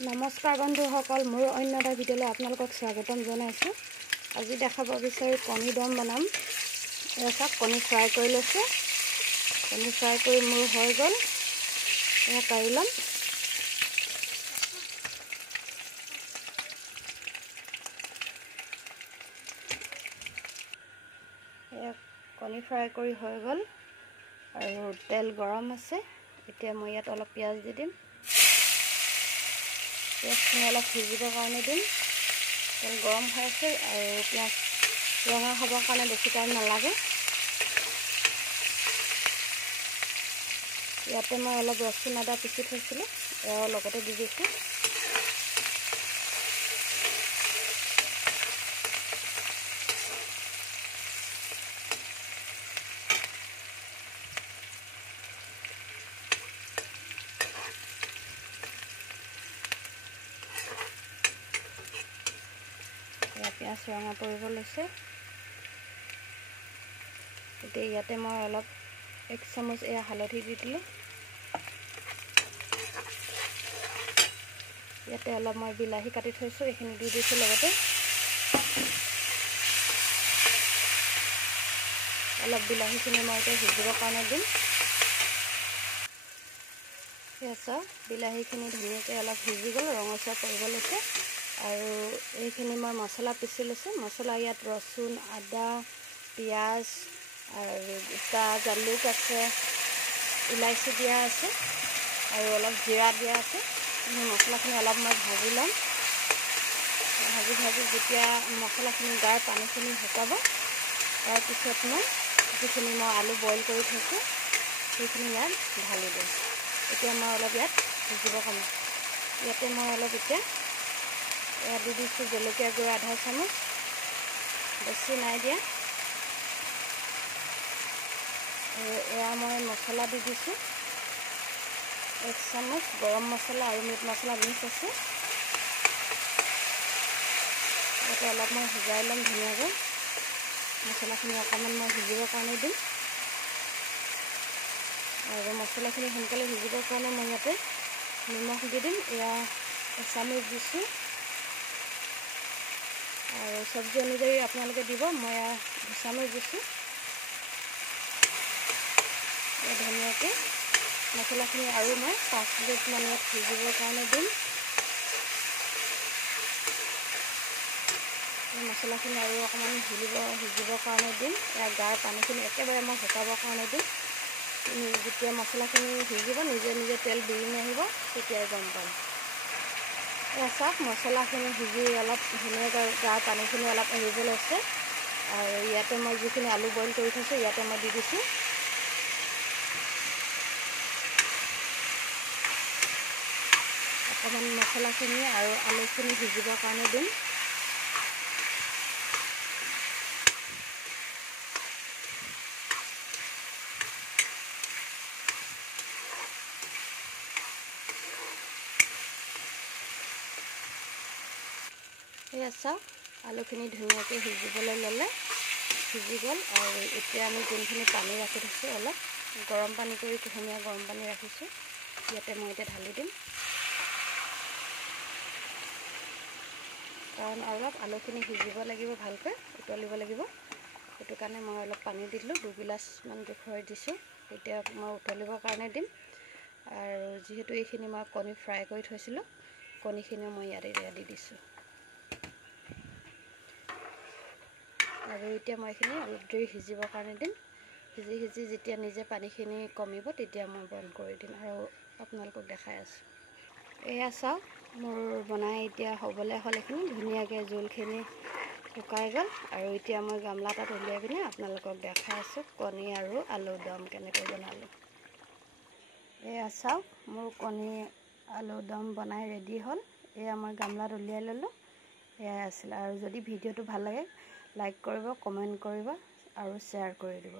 নমস্কাৰ বন্ধুসকল, মোৰ অন্য এটা ভিডিঅ'লৈ আপোনালোকক স্বাগতম জনাইছোঁ। আজি দেখাব বিচাৰি কণী দম বনাম। এয়া চাওক, কণী ফ্ৰাই কৰি লৈছোঁ। কণী ফ্ৰাই কৰি মোৰ হৈ গ'ল। এয়া কাঢ়ি ল'ম। এয়া কণী ফ্ৰাই কৰি হৈ গ'ল আৰু তেল গৰম আছে। এতিয়া মই ইয়াত অলপ পিঁয়াজ দি দিম। পিঁয়াজখিনি অলপ সিজিবৰ কাৰণে দিম। তেল গৰম হৈ আছে আৰু পিঁয়াজ ৰঙা হ'বৰ কাৰণে বেছি টাইম নালাগে। ইয়াতে মই অলপ ৰচুন আদা পিচি থৈছিলোঁ, এয়াও লগতে দি দিছোঁ। পিঁয়াজ ৰঙা পৰিব লৈছে। এতিয়া ইয়াতে মই অলপ 1 চামুচ এয়া হালধি দি দিলোঁ। ইয়াতে অলপ মই বিলাহী কাটি থৈছোঁ, এইখিনি দি দিছোঁ লগতে। অলপ বিলাহীখিনি মই এতিয়া সিজিবৰ কাৰণে দিম। এয়া চাওক, বিলাহীখিনি ধুনীয়াকৈ অলপ সিজি গ'ল, ৰঙচুৱা পৰিব লৈছে। আৰু এইখিনি মই মছলা পিচি লৈছোঁ। মছলা ইয়াত ৰচুন, আদা, পিঁয়াজ আৰু গোটা জালুক আছে, ইলাচি দিয়া আছে আৰু অলপ জিৰা দিয়া আছে। এই মছলাখিনি অলপ মই ভাজি ল'ম। ভাজি যেতিয়া মছলাখিনি গাৰ পানীখিনি শুকাব, তাৰপিছত মই যিখিনি মই আলু বইল কৰি থৈছোঁ সেইখিনি ইয়াত ঢালি দিম। এতিয়া মই অলপ ইয়াত সিজিবৰ কাৰণে ইয়াতে মই অলপ এতিয়া এয়া দি দিছোঁ জলকীয়া গুড়া 1/2 চামুচ, বেছি নাই দিয়া। আৰু এয়া মই মছলা দি দিছোঁ 1 চামুচ, গৰম মছলা আৰু মিট মছলা মিক্স আছে। ইয়াতে অলপ মই সিজাই ল'ম ধুনীয়াকৈ। মছলাখিনি অকণমান মই সিজিবৰ কাৰণে দিম আৰু মছলাখিনি সোনকালে সিজিবৰ কাৰণে মই ইয়াতে নিমখ দি দিম। এয়া 1 চামুচ দিছোঁ আৰু চব্জি অনুযায়ী আপোনালোকে দিব। মই 2 চামুচ দিছোঁ। ধুনীয়াকৈ মছলাখিনি আৰু মই 5 মিনিটমান ইয়াত সিজিবৰ কাৰণে দিম। মছলাখিনি আৰু অকণমান সিজিবৰ কাৰণে দিম। ইয়াৰ গাৰ পানীখিনি একেবাৰে মই শুকাবৰ কাৰণে দিম। যেতিয়া মছলাখিনি সিজিব, নিজে নিজে তেল বিৰিঙি আহিব, তেতিয়াই গম পাম। এয়া চাওক, মছলাখিনি সিজি অলপ ধুনীয়াকৈ গাৰ পানীখিনি অলপ এৰিব লৈছে। আৰু ইয়াতে মই যিখিনি আলু বইল কৰি থৈছোঁ ইয়াতে মই দি দিছোঁ। অকণমান মছলাখিনি আৰু আলুখিনি সিজিবৰ কাৰণে দিম। এয়া চাওক, আলুখিনি ধুনীয়াকৈ সিজিবলৈ ল'লে, সিজি গ'ল। আৰু এতিয়া আমি যোনখিনি পানী ৰাখি থৈছোঁ, অলপ গৰম পানী কৰি কুহুমীয়া গৰম পানী ৰাখিছোঁ, ইয়াতে মই এতিয়া ঢালি দিম। কাৰণ অলপ আলুখিনি সিজিব লাগিব, ভালকৈ উতলিব লাগিব। সেইটো কাৰণে মই অলপ পানী দিলোঁ, 2 গিলাচমান জোখৰ দিছোঁ। এতিয়া মই উতলিবৰ কাৰণে দিম। আৰু যিহেতু এইখিনি মই কণী ফ্ৰাই কৰি থৈছিলোঁ, কণীখিনিও মই ইয়াতে দি দিছোঁ। আৰু এতিয়া মই এইখিনি অলপ দেৰি সিজিবৰ কাৰণে দিম। সিজি যেতিয়া নিজে পানীখিনি কমিব, তেতিয়া মই বন্ধ কৰি দিম আৰু আপোনালোকক দেখাই আছোঁ। এয়া চাওক, মোৰ বনাই এতিয়া হ'বলৈ হ'ল। এইখিনি ধুনীয়াকৈ জোলখিনি শুকাই গ'ল। আৰু এতিয়া মই গামলা এটাত উলিয়াই পিনে আপোনালোকক দেখাই আছোঁ কণী আৰু আলু দম কেনেকৈ বনালোঁ। এয়া চাওক, মোৰ কণী আলু দম বনাই ৰেডি হ'ল। এয়া মই গামলাত উলিয়াই ল'লোঁ। এয়াই আছিল। আৰু যদি ভিডিঅ'টো ভাল লাগে, লাইক কৰিব, কমেণ্ট কৰিব আৰু শ্বেয়াৰ কৰি দিব।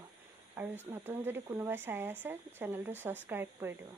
আৰু নতুন যদি কোনোবাই চাই আছে, চেনেলটো ছাবস্ক্ৰাইব কৰি দিব।